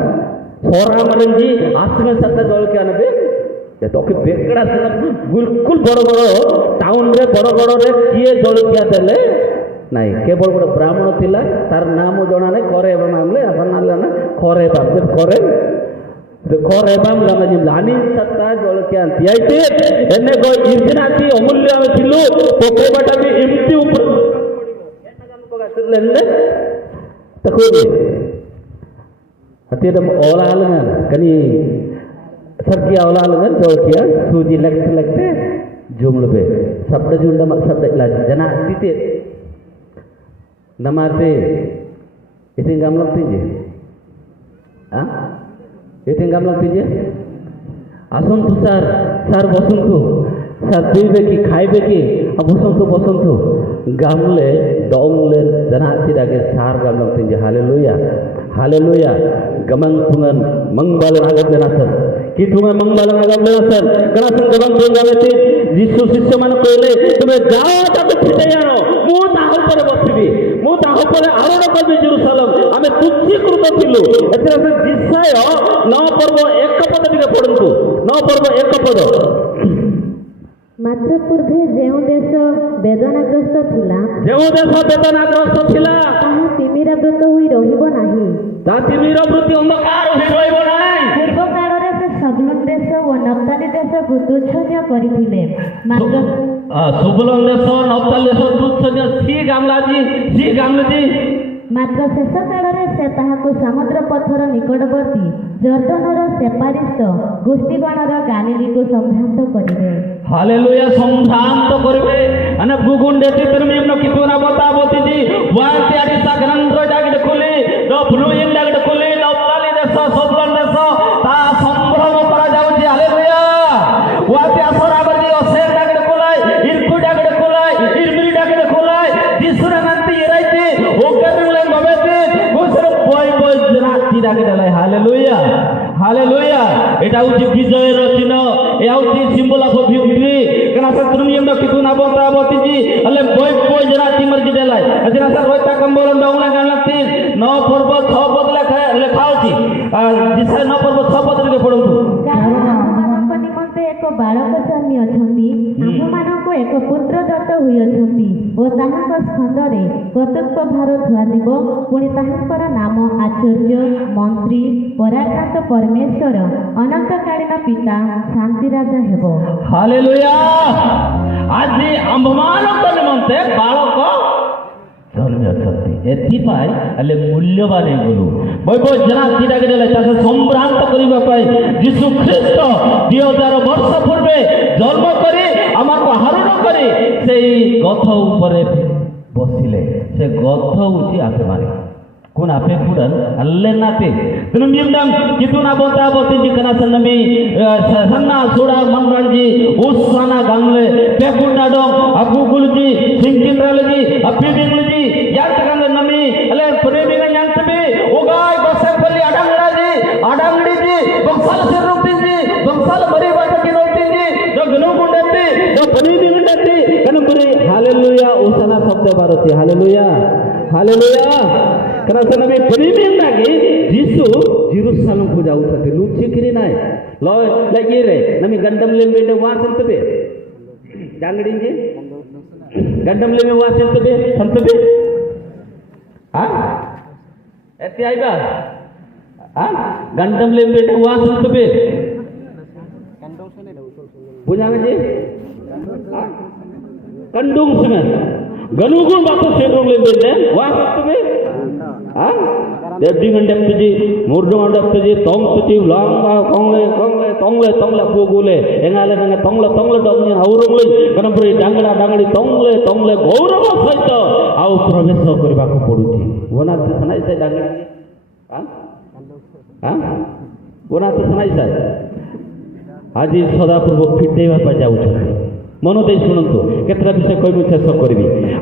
सोरा मरंजी आसमे सत्ता जोलकी आनबे ये तो के बेगड़ा से बिल्कुल बड़ बड़ टाउन रे बड़ रे किए जोलकिया देले नहीं केवल गोटे ब्राह्मण थिला तार नाम जना नहीं करे नामले अपन ना खरे बाम जब खरे बाम गाम जिम लानी सत्ता जोलकिया तियाइते एने को इर्जनाती अमूल्य में थिलु पोके बटा भी इमती ऊपर एटा गाम को गातिर लेले तको हते दम ओलाल कनी सरकिया ओलाल जोलकिया सूजी लगते जुमलबे शब्द जुंडम शब्द इलाज जना तीते नमाते इतने गम लगती जे हाँ इतने गम लगती जे आसन तु सार बसंतु सार पीबे की खाइबे की अब बसंतु गामले डोंगले जना चिदागे सार गम लगती जे हालेलुया गमन तुंगन मंगबालन आगत लेना सर कि तुम्हें मंगबालन आगत लेना सर कनासन गमन तुंगन लेते यीशु शिष्य मान कहले तुम्हें जाओ ताको छिटे आनो मु ताहा ऊपर बसिबी मु ମୁଁ ତାଙ୍କ ଉପରେ ଆରୋହଣ କରିବି ଜେରୁସାଲେମ। ଆମେ ତୁଚ୍ଛୀକୃତ ଥିଲୁ। ଏଥିରେ ସେ ଜିସାୟ 9 ପର୍ବ 1 ପଦ ଟିକେ ପଢନ୍ତୁ। 9 ପର୍ବ 1 ପଦ। ମାତ୍ର ପୂର୍ବେ ଯେଉଁ ଦେଶ ବେଦନାଗ୍ରସ୍ତ ଥିଲା ଯେଉଁ ଦେଶ ବେଦନାଗ୍ରସ୍ତ ଥିଲା ତାହା ତିମିରାବୃତ ହୋଇ ରହିବ ନାହିଁ। ତା ତିମିର ବୃତ୍ତି ଅନ୍ଧକାର ହୋଇ ରହିବ ନାହିଁ। ପୂର୍ବ କାଳରେ ସେ ସବଲୁନ ଦେଶ ଓ ନପ୍ତାଲି ଦେଶକୁ ତୁଚ୍ଛନୀୟ କରିଥିଲେ। ମାତ୍ର ସୁବଲନ ଦେଶ ନପ୍ତାଲି ଦେଶ ତୁଚ୍ଛନୀୟ ସି ଗାମଲାଜି ମାତ୍ର ଶେଷ କାଳରେ ସେ ତାହାକୁ ସମୁଦ୍ର ପଥର ନିକଟବର୍ତ୍ତୀ ଜର୍ଦ୍ଦନର ସେପାରିସ୍ତ ଗୋଷ୍ଠୀଗଣର ଗାଲିଲିକୁ ସମ୍ଭ୍ରାନ୍ତ କରିବେ। हालेलुया संभ्रांत करबे अने गुगुंडे तिरमियम कितुना बताबोती वाती आडी साग्रंथ डागड खोले द फ्लुइन डागड खोले नप्ताली देश सबलन देश ता संभ्रम करा जाउची। हालेलुया वाती आसरा बरजी असे डागड खोलाय इरकु डागड खोलाय इरमिरी डागड खोलाय दिसुरा नंती इरायती ओकेरले गबेती गोसर बय राती डागडलाय। हालेलुया हालेलुया এটা হচ্ছে বিজয়ের চিহ্ন। এটা হচ্ছে সিম্বল অফ ভিক্টরি। কেন স্যার তুমি এমন কিছু না বলতা বলতেছি আলে বই বই জরা চিমর জিডেলাই আজরা স্যার হইতা কম্বলন ডংলা গানলাতি 9 পর্ব 6 পদ লেখা আছে। দিশা 9 পর্ব 6 পদ কে পড়ନ୍ତୁ। ଆମମାନଙ୍କ ନିମନ୍ତେ ଏକ ବାଳକ ଜନ୍ମି ଅଛନ୍ତି, ଆମମାନଙ୍କୁ ଏକ ପୁତ୍ର ଦତ୍ତ ହୋଇଅଛନ୍ତି ଓ ତାହାଙ୍କ ସ୍କନ୍ଧରେ କର୍ତ୍ତୃତ୍ୱ ଭାର ଧୁଆଯିବ। ପୁଣି ତାହାଙ୍କର ନାମ ଆଶ୍ଚର୍ଯ୍ୟ, ମନ୍ତ୍ରୀ, ପରାକ୍ରାନ୍ତ ପରମେଶ୍ୱର, ଅନନ୍ତକାଳୀନ ପିତା, ଶାନ୍ତି ରାଜା ହେବ। ହାଲେଲୁୟା ଆଜି ଆମ୍ଭମାନଙ୍କ ନିମନ୍ତେ ବାଳକ ଜନ୍ମି ଅଛନ୍ତି। ଏଥିପାଇଁ ହେଲେ ମୂଲ୍ୟବାନ ହେଇଗଲୁ। ବୈବ ଜନା ଚିରାଗିଲେ ତାକୁ ସମ୍ଭ୍ରାନ୍ତ କରିବା ପାଇଁ ଯୀଶୁ ଖ୍ରୀଷ୍ଟ 2000 ବର୍ଷ ପୂର୍ବେ ଜନ୍ମ କରି ଆମକୁ ଆରୋହଣ କରି ସେଇ ଗଛ ଉପରେ ବସିଲେ। ସେ ଗଛ ହେଉଛି ଆପେମାନେ কোন আপে কুড়ান আল্লে নাতে তুমি মিমডাম কিতু না বতা বতি জি কানা সন্নমি সন্না সোড়া মনরঞ্জি উসানা গাংলে পেকুন্ডা ডং আপু গুলজি সিংকিনরালজি আপি বিংলজি ইয়াত গাংলে নমি আলে প্রেমী না জানতবে ওগাই বসে ফলি আডাংড়ি জি বংশাল সে রুটি জি বংশাল মরি বাটা কি রুটি জি जो गनु गुंडती जो पनी बिंडती कनु पुरी हालेलुया उसाना शब्द बारती। हालेलुया हालेलुया कारण से नबी प्रेमी नागी जीसु जेरूशलेम को जाउथते लुचिकिरी नाय लय लगी रे नमी गंडम लेंबे वासंतबे जांगडी जी गंडम लेंबे वासंतबे संतबे हां एति आइबा हां गंडम Lembe वासंतबे punya ngaji kandung semen ganugun waktu sedrong lebih deh wah tu be ah jadi ngandap tuji murdong ngandap tuji tong tuji ulang kongle pugule engale dengan tongle dongnya aurung le karena beri dangli tongle gaurav saita au pravesho କରିବାକୁ ପଡୁଛି। wona tu sanai sai dangli wona tu sanai sai आज सदाप्रभु फिटेवा जाऊँगी। मन दे शुणु केतटा विषय कह शेष करी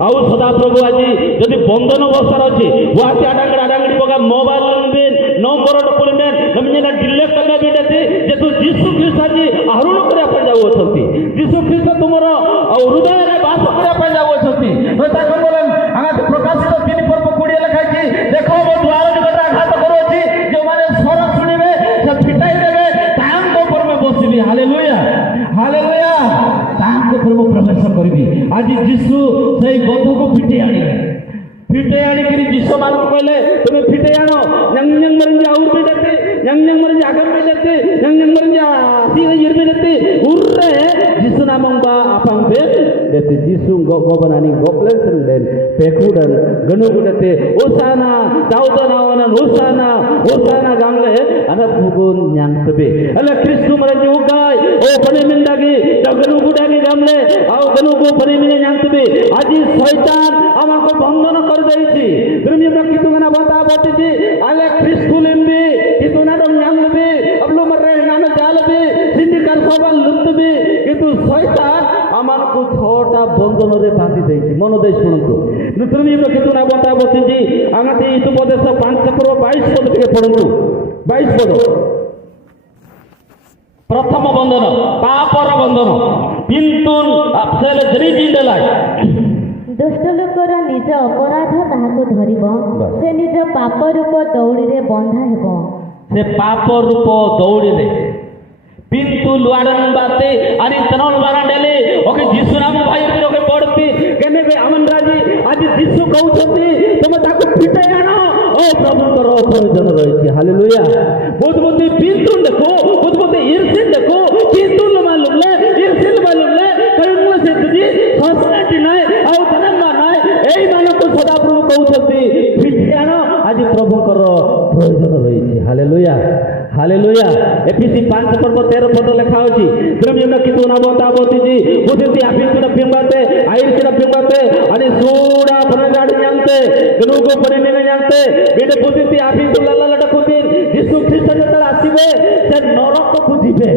आउ सदाप्रभु आज जदि बंधन अवस्था अच्छी वासी आडांगड़ी पका मोबाइल नंबर डिलेट करने जेतु जीशु ख्रीस्ट आज आरोहण करने जाऊँगी। जीशु ख्रीस्ट तुम हृदय में बास करने जाऊँगी। प्रकाशित 3 पर्व 20 लिखाई देख मो द्वार निकट आघात करुच्ची जो मैंने स्वर शुणे से फिटाई देवे बसबी। हालेलुया हालेलुया ताको प्रभु प्रवेश करबी। आज जीशु से गधु को फिटे आनी करी जीशु मान कहले तुम फिटे आनो नंग मरंज आउर भी देते नंग मरंज आगम भी देते नंग मरंज आसी इर भी देते उर्रे जीशु नामं बा आपंग बे देते जीशु गोबनानी गोप्लेन संदेन पेकुडन गनु देते ओसाना दाऊदनावना ओसाना गामले अनत मुगुन न्यां तबे अले क्रिस्तु मरंज उगाय ओ पने मिंदागी गनु गुडागी गामले आओ गनु को पने मिने न्यां तबे आज शैतान আমাকে বন্ধন করে দেইছি। তুমি আমরা কিতু না বতা বতিছি আলে খ্রিস্টু লিম্বি কিতু না দম জানলবি আবলু মরে নামে জালবি সিন্ডিকার সবাল লুতবি কিন্তু শয়তান আমাকে 6টা বন্ধনরে বাঁধি দেইছি। মন দেই শুনন্তু তুমি আমরা কিতু না বতা বতিছি আমাতে ইতুপদেশ 5 পর্ব 22 পদ থেকে পড়ন্তু। 22 পদ প্রথম বন্ধন পাপর বন্ধন কিন্তু আপসেলে জরি জিন্দেলাই ଦୁଷ୍ଟ ଲୋକର ନିଜ ଅପରାଧ ତାହାକୁ ଧରିବ, ସେ ନିଜ ପାପ ରୂପ ଦଉଡ଼ିରେ ବନ୍ଧା ହେବ। से पाप रूप दौड़ी दे पिंतु लुआडन बाते आणि तनोल बारांडेले ओके जिसु नाम भाई ओके पड़ती केने बे अमन राजी आज जिसु कहउछंती तमे ताको पिटाई आनो ओ प्रभु करो प्रयोजन रहिछि हालेलुया बहुत बहुत पिंतु देखो बहुत बहुत ईर्ष्या देखो पिंतु मालूम ले ईर्ष्या मालूम ले कयु से तुजी संस्कृति नाही आ धर्म नाही एई मानको सदा प्रभु कहउछंती पिटाई आनो आज प्रभु करो प्रयोजन रहिछि हालेलुया हालेलुया एफिसी 5 पर्व 13 पद लिखा अछि द्रव्यम कितु नाबता बोतीजी बुद्धि आफिसुड पिंबाते आईरसिड पिंबाते आणि सूडा फरगाड जानते गनुगो परिने जानते बेड बुद्धि आफिसुड लललड कुदिन यीशु ख्रीष्ट जतल आसीबे से नरक को जिबे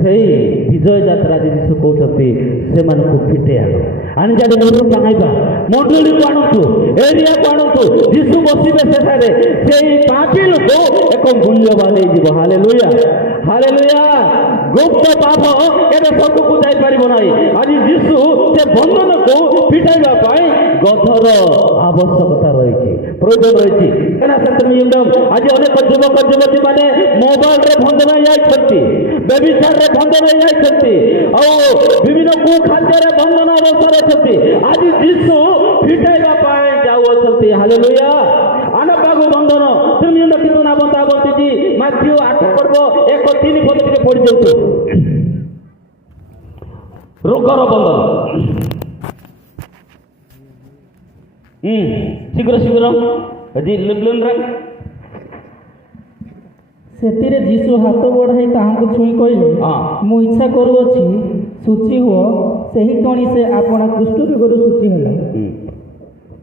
सेई विजय यात्रा यीशु कहउछथि से मानको फिटे आनो आनि जाडे मोर पाइबा मंडली को आणतु एरिया को आणतु यीशु बसिबे सेठारे सेई पापी लोक एक मूल्यवान जीव हालेलुया हालेलुया गुप्त पाप केबे स्वर्ग को जाई परिबो नाही आज यीशु से बंधन को फिटाइबा पाई गधर आवश्यकता रहिछि प्रयोजन रहिछि केना सत्र युगम आज अनेक युवक युवती माने मोबाइल रे बंधन जाइछथि व्यभिचार रे बंधन जाइछथि औ विभिन्न को खाद्य रे बंधन अवसर अछथि आज यीशु फिटाइबा पाई जाउ अछथि हालेलुया आनबागु बंधन तुम युग कितु ना बता बोतीजी माथ्यू 8 पर्व 1:3 पद के पढि देउ रोगर बंधन शीघ्र शीघ्र जी लिबलन रे ସେଥିରେ ଯୀଶୁ ହାତ ବଢ଼ାଇ ତାହାଙ୍କୁ ଛୁଇଁ କହିଲେ, ମୁଁ ଇଚ୍ଛା କରୁଅଛି ଶୁଚି ହୁଅ। ସେହି କ୍ଷଣି ସେ ଆପଣା କୁଷ୍ଠ ରୋଗରୁ ଶୁଚି ହେଲା।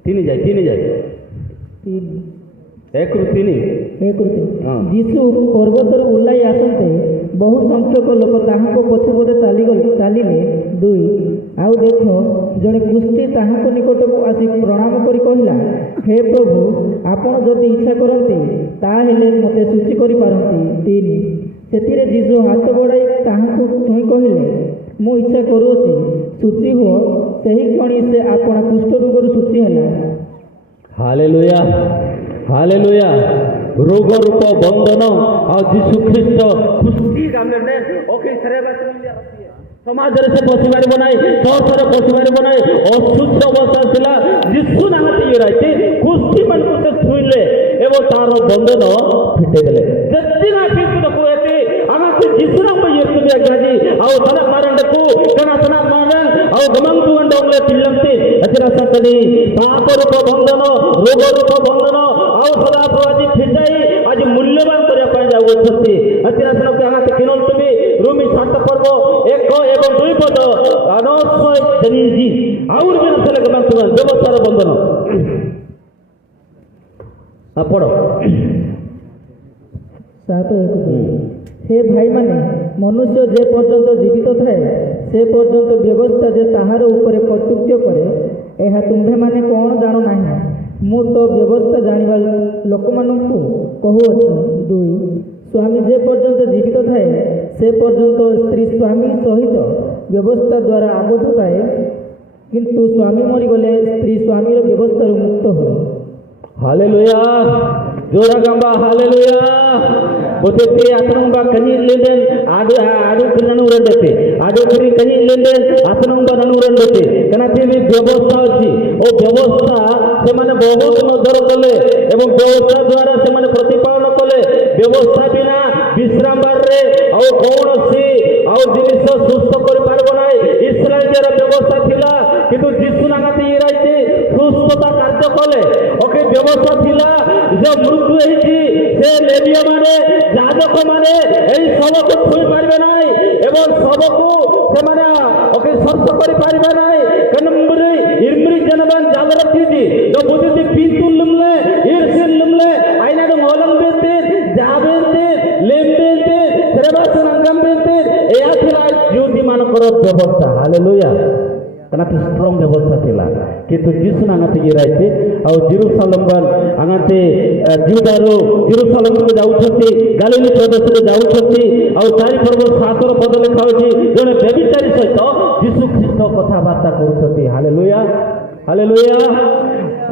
ତିନି ଯାଏ 1 ରୁ 3 ଯୀଶୁ ପର୍ବତରୁ ଓହ୍ଲାଇ ଆସନ୍ତେ ବହୁ ସଂଖ୍ୟକ ଲୋକ ତାହାଙ୍କ ପଛେ ପଛେ ଚାଲିଲେ। 2 ଆଉ ଦେଖ ଜଣେ କୁଷ୍ଠୀ ତାହାଙ୍କ ନିକଟକୁ ଆସି ପ୍ରଣାମ କରି କହିଲା, ହେ ପ୍ରଭୁ, ଆପଣ ଯଦି ଇଚ୍ଛା କରନ୍ତି ତାହେଲେ ମୋତେ ଶୁଚି କରିପାରନ୍ତି। 3 ସେଥିରେ ଯୀଶୁ ହାତ ବଢ଼ାଇ ତାହାଙ୍କୁ ଛୁଇଁ କହିଲେ, ମୁଁ ଇଚ୍ଛା କରୁଅଛି ଶୁଚି ହୁଅ। ସେହି କ୍ଷଣି ସେ ଆପଣା କୁଷ୍ଠ ରୋଗରୁ ଶୁଚି ହେଲା। हालेलुया हालेलुया रोग रूप बंधन और यीशु ख्रीष्ट खुशी गामने ओके सरेबात मिलिया समाज रे से पशु मारी बनाई सहर रे पशु मारी बनाई असुस्थ अवस्था थिला यीशु नामते राइते खुशी मन को से छुइले एवं तार बंधन फिटे देले जति ना फिट को एते आमा से यीशु नाम यीशु बे गाजी और तना मारंड को कना तना मारन और गमन को अंडोले पिल्लंते अतरा सकनी पाप रूप बंधन रोग रूप बंधन और सदा प्रवादी फिटाई आज मूल्यवान करिया पाई जाउ छथि अतरा सन के आहा के किनल तुबी रोमी 7 पर्व 1 एवं 2 पद अनोसय जनीजी और बिन सले गमन को व्यवस्थार बंधन आपण 7:1 हे भाईमाने मनुष्य जे पर्यंत जीवित थाए से पर्यंत व्यवस्था जे ताहार उपरे कर्तृत्व करे एहा तुम्भे माने कौन जानो नाही मु तो व्यवस्था जानिबा लोकमानंकु कहूअछि। 2 स्वामी जे पर्यंत जीवित थाए से पर्यंत स्त्री स्वामी सहित व्यवस्था द्वारा आबद्ध थाए किंतु स्वामी मरी गले स्त्री स्वामीर व्यवस्था मुक्त हो। हालेलुया जोरा गंबा हालेलुया बोते आतनंबा कनी लेंदेन आडू किरनु रंडते आडू किरी कनी लेंदेन आतनंबा ननु रंडते कनाते में व्यवस्था अछि ओ व्यवस्था से माने बहुत मधुर कले एवं व्यवस्था द्वारा से माने प्रतिपालन कले व्यवस्था बिना विश्राम रे औ कोनसी औ जिनिस सुस्त कर पारबो नाही इस्राएल जरा व्यवस्था थिला किंतु यीशु नामते इराइते सुस्तता कार्य कले ओके व्यवस्था थिला जो मृत्यु हेछि से लेविया माने जाजक माने एई सबको छुई पारबे नाही एवं सबको से माने ओके स्पर्श करि पारबे नाही कनम्बरे इर्मरी जनबन जागरथिजी जो बुद्धि पिंतुलुमले इरसिलुमले आइनाडो मोलंबेते जाबेते लेम्बेते सेरबासन अंगंबेते एया थिला ज्योति मानकर व्यवस्था हालेलुया karena strong व्यवस्था थिला किंतु जिसुन आंगाते इराइते और जेरूसालेम बन आंगाते जुदारो जेरूसालेम को जाउछथि गालिली प्रदेश को जाउछथि और चारि पर्व 7 पद लेखा होछि जने बेबिचारी सहित यीशु ख्रीष्ट कथा वार्ता करूछथि हालेलुया हालेलुया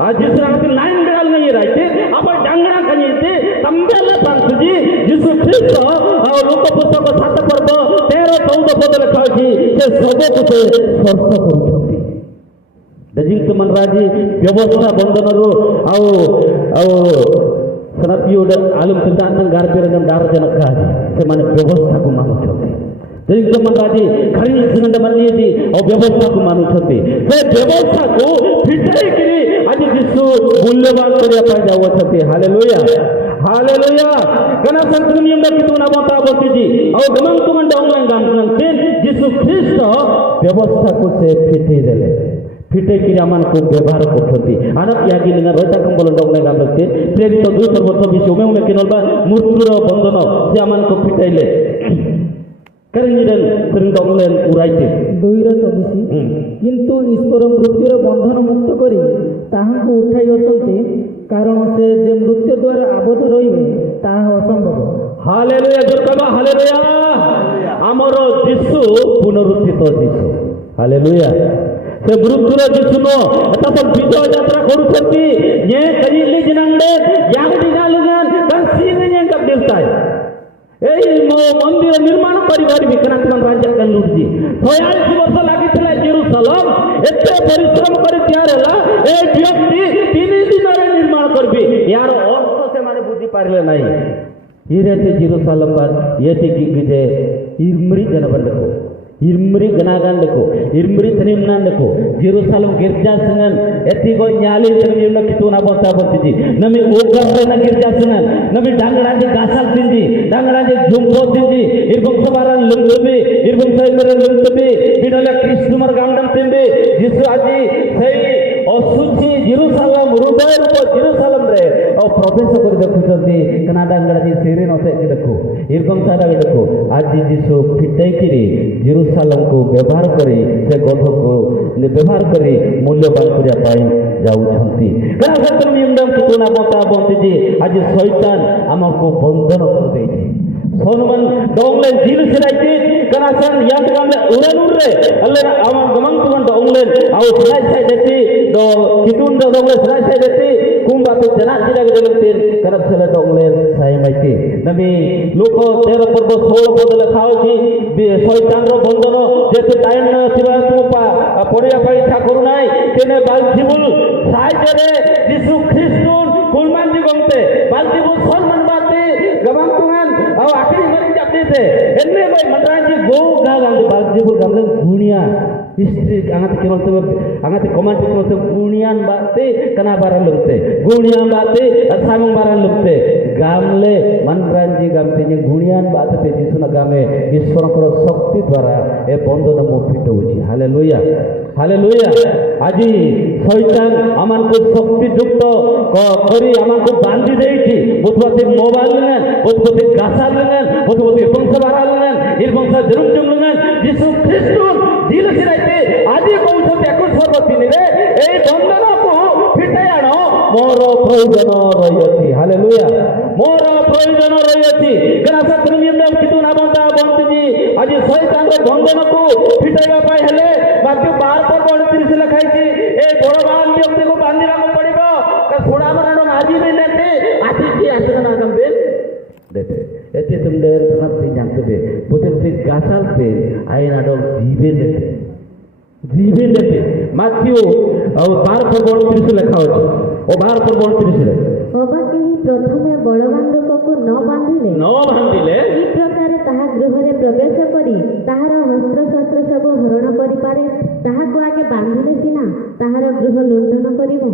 आज जिसुन आंगाते लाइन बेल नहीं इराइते अपन डांगरा कनिते तंबेला पांसुजी यीशु ख्रीष्ट और लोक पुस्तक 7 पर्व 13-14 पद लेखा होछि से सब को स्पर्श करूछथि दजिंग मनराजी व्यवस्था बंधनरू आउ सनापियो आलम चिंतान गारपेरन दार जनका से माने व्यवस्था को मानुछथि दजिंग मनराजी खरी सिंगंड मल्लियति और व्यवस्था को मानुछथि से व्यवस्था को फिटाई करी आज यीशु मूल्यवान करिया पाई जावछथि हालेलुया हालेलुया कना संत नियम कितु ना बता बतिजी और गमन तुमन डाउन गाम से यीशु ख्रीष्ट व्यवस्था को से फिटे देले फिटे कि आमान को व्यवहार करछथि आनक यागी लिंगा रता कंबल डगने गाम लगते प्रेरित 2:24 उमे उमे किनलबा मूर्तिर बंधन से आमान को फिटाइले करिंजन करिं डगले उराइते 2:24 किंतु ईश्वर मृत्युर बंधन मुक्त करी ताहांको उठाई अछंती कारण से जे मृत्यु द्वारा आबद्ध रहिबे ताहा असंभव हालेलुया दुर्गा हालेलुया हमरो यीशु पुनरुत्थित यीशु हालेलुया से मृत्युर यीशु नो तब विजय यात्रा करूछथि ये करिले जिनांगडे यागडी गालुगान तन सीने ने कब देलताय एई मंदिर निर्माण परिवार विकरांतमान राज्य कल्लुजी 46 वर्ष लागितला जेरूसालेम एते परिश्रम करे तयार हला ए व्यक्ति 3 दिन रे निर्माण करबी यार अर्थ से माने बुद्धि पारले नाही इरेते जेरूसालेम पर येते की गिजे इमरी जनबर देखो इमरी गनागान देखो इमरी तनिमनान देखो जेरूसालेम गिरजा संगन एति को न्याली तनिम कितु ना बता बतिजी नमी ओगर ना गिरजा संगन नमी डांगरा जे गासाल तिंजी डांगरा जे जुंबो तिंजी इरबम सबारन लुंगबे इरबम साइमरन लुंगबे बिडला कृष्णमर गामडम तिंबे जिसु आजी सही असुची जेरूसालेम हृदय रूप जेरूसालेम रे और प्रवेश कर देखुछथि कना डांगरा जे सेरे नसे देखो इरबम साडा देखो आज जिसु फिटाई किरी जेरूसालेम को व्यवहार करे से गध को व्यवहार करे मूल्यवान करिया पाई जाउछंती कना सत्र नियम कितु ना बता बंती आज शैतान हमको बंधन कर देछि सोनमन डोंगले जील सिराइते कना सन यांत गामले उरेनुर रे अल्ले आवन गमन तुमन डोंगले आउ सिराइ साइ देति दो कितुन डोंगले सिराइ साइ देति कुंबा तो जना जिला गलते करब सेले डोंगले साइ माइते नबी लोक 13 पर्व 16 पद लेखाओ छी शैतान रो बंधन जेते टाइम न थिबा तुपा पड़िया पाई इच्छा करू नाई तेने बालथिबुल साइ दे यीशु ख्रीष्टुन कुलमान जीवंते बालथिबुल सम्मान बाते गमन तुमन और आखिरी में जाते थे इनने कोई मंत्रांजी गो गांग बालजीपुर गामले गुणिया हिस्ट्री आंगाते कमांड के गुणियान बाते कना बारा लगते गुणियान बाते असामंग बारा लगते गामले मंत्रांजी गामते जे गुणियान बाते जिसुना गामे ईश्वर को शक्ति द्वारा ए बंधन मोफिट होची हालेलुया हालेलुया आजी शैतान आमान को शक्ति युक्त करी आमान को बांधी देछि बोथबते मोबाइल लेन बोथबते गासा लेन बोथबते वंश बारा लेन इर वंश जरूर जुम लेन यीशु ख्रीष्ट दिल सिराइते आजी कहउछते 21 दिन रे ए बंधन को फिटाई आनो मोर प्रयोजन रहियछि हालेलुया मोर प्रयोजन रहियछि कना सत्र नियम कितु ना बंता बंती आज शैतान रे बंधन को फिटाइबा पाई हेले बाकी 12:38 लिखाइछि ए बड़बान व्यक्ति को बांधिबा को पड़िबो का छोड़ा मरण आजी नहीं लेते आजी की आसन ना गंबे देते एते तुम देर तक से जानते बोतल से गासाल पे आईना डो जीवे देते माथियो और 12:38 लिखा हो ओ 12:38 रे अबा केही प्रथमे बड़वान लोक को न बांधिले ई प्रकार ताहा गृह रे प्रवेश करी ताहार वस्त्र शस्त्र सब हरण करि पारे ताहा को आगे बांधिले सिना ताहार गृह लुंठन करिवो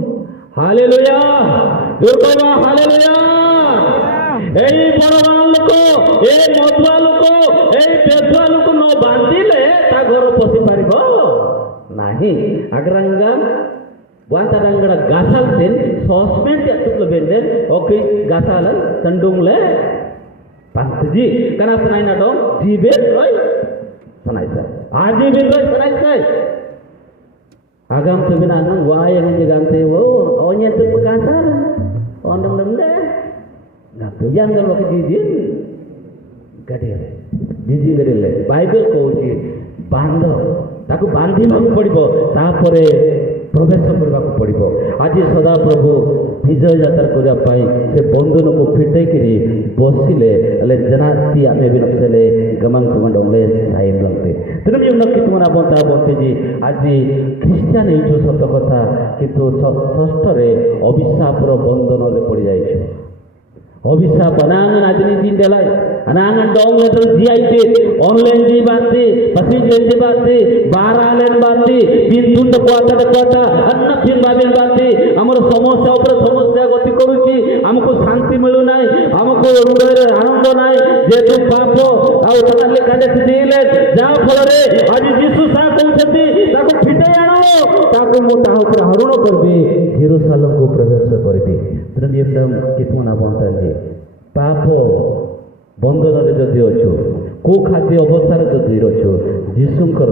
हालेलुया दुर्गा हालेलुया এই বড়বান লোক এই মধুয়া লোক এই বেধুয়া লোক ন বাঁধিলে তা ঘর পশি পারিব নাহি আগ্রাঙ্গা वांतारंगड़ गासाल तेन सॉसपेंट अतुल बेंदे ओके गासाल तंडुंगले पंतजी कना सनाई ना डो जीबे रोय सनाई सर आजी बिन रोय सनाई sir Agam tu bina nang wai yang jangan tu, onye tu perkasar, ondem deh. Nah tu yang kalau kejadian, gadir, jiji gadir le. Bible kau je bando, taku bandi mak padibo, tapore प्रवेश करने को पड़ो आज सदा प्रभु विजय यात्रा करने से बंधन को फिटेकरी बसिले जनाती आमे भी नक्सले गमंग तुमंडोंगले साइम लगते तेरे ये नक्की तुम्हारा बनते जी आज ख्रिस्टियान ये जो सत्य कथा किंतु षष्ठ रे अभिशाप रो बंधन ले पड़ जाए अभिशाप अनांगन आदमी दिन देलाई अनांगन डोंग लेटर जीआईटी ऑनलाइन जी बातें पसी जी बातें बारालेन बातें दिन तुंड कोता अन्न फिर बाबेन बातें हमारे समस्या ऊपर समस्या गति करूची हमको शांति मिलू नहीं हमको हृदय आनंद नहीं जेतु पाप आउ तनाले काले दिले जा फल रे आज यीशु सा कहउछथि ताको फिटे आनो ताको मो ता ऊपर हरुण करबी जेरूशलेम को प्रवेश करबी तेन एकदम कितमना बनता जी पाप बंधन जदि अच्छु को खाद्य अवस्थार जदि अच्छु जीशुंकर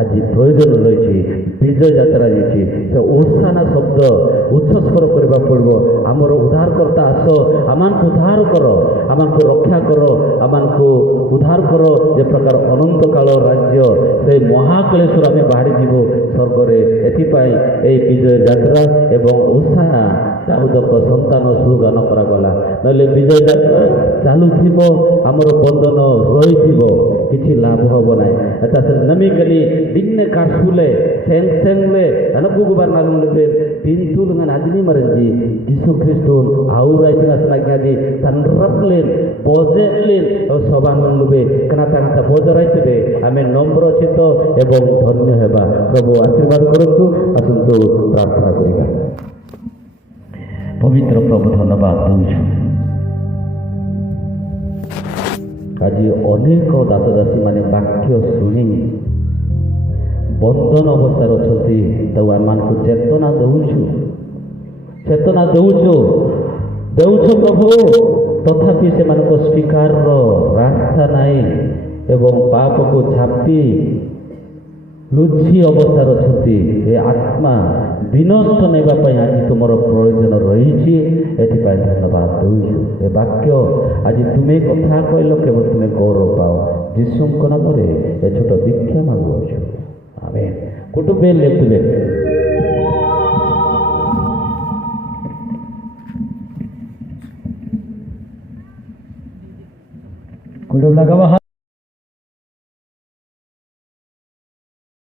आज प्रयोजन रही विजय यात्रा जी से ओसाना शब्द उच्चस्वर करने पड़ो आमर उद्धारकर्ता आस आम उद्धार कर आम रक्षा कर आम उद्धार कर जे प्रकार अनंत काल राज्य से महाक्लेश्वर आम बाहरी जीव स्वर्ग ए विजय यात्रा एवं ओसाना दाऊदक संतान सुगान करागला ना विजय यात्रा चालू थी आमर बंधन रही किसी लाभ हम ना नमिकली दिन काटुले सेंग सेंगले गुगुबार नागुले तीन तुलंगन आदमी मरजी यीशु ख्रिस्ट आउरा इतना जी तनरपलेन बजेलेन सबान लुबे कनाता कनाता बजराइते आमे नम्र चित्त एवं धन्य हेबा प्रभु आशीर्वाद करतु आसंतु प्रार्थना करिबा पवित्र प्रभु धन्यवाद दूछु आज अनेक दासदासी माने वाक्य शुणी बंधन अवस्था अच्छा आम को चेतना दौछु प्रभु तथापि से स्वीकार रास्ता नाई एवं पाप को छापी लुच्ची अवस्था अच्छा आत्मा विनष्ट नापी आज तुम प्रयोजन रही धन्यवाद दूछु ए वाक्य आज तुम्हें कथा कहल केवल तुम्हें गौरव पाओ जीशुଙ୍କ नाम ए छोट दीक्षा मागुछु आमेन कुटुंबे लेखुबे कुटुंब लगावा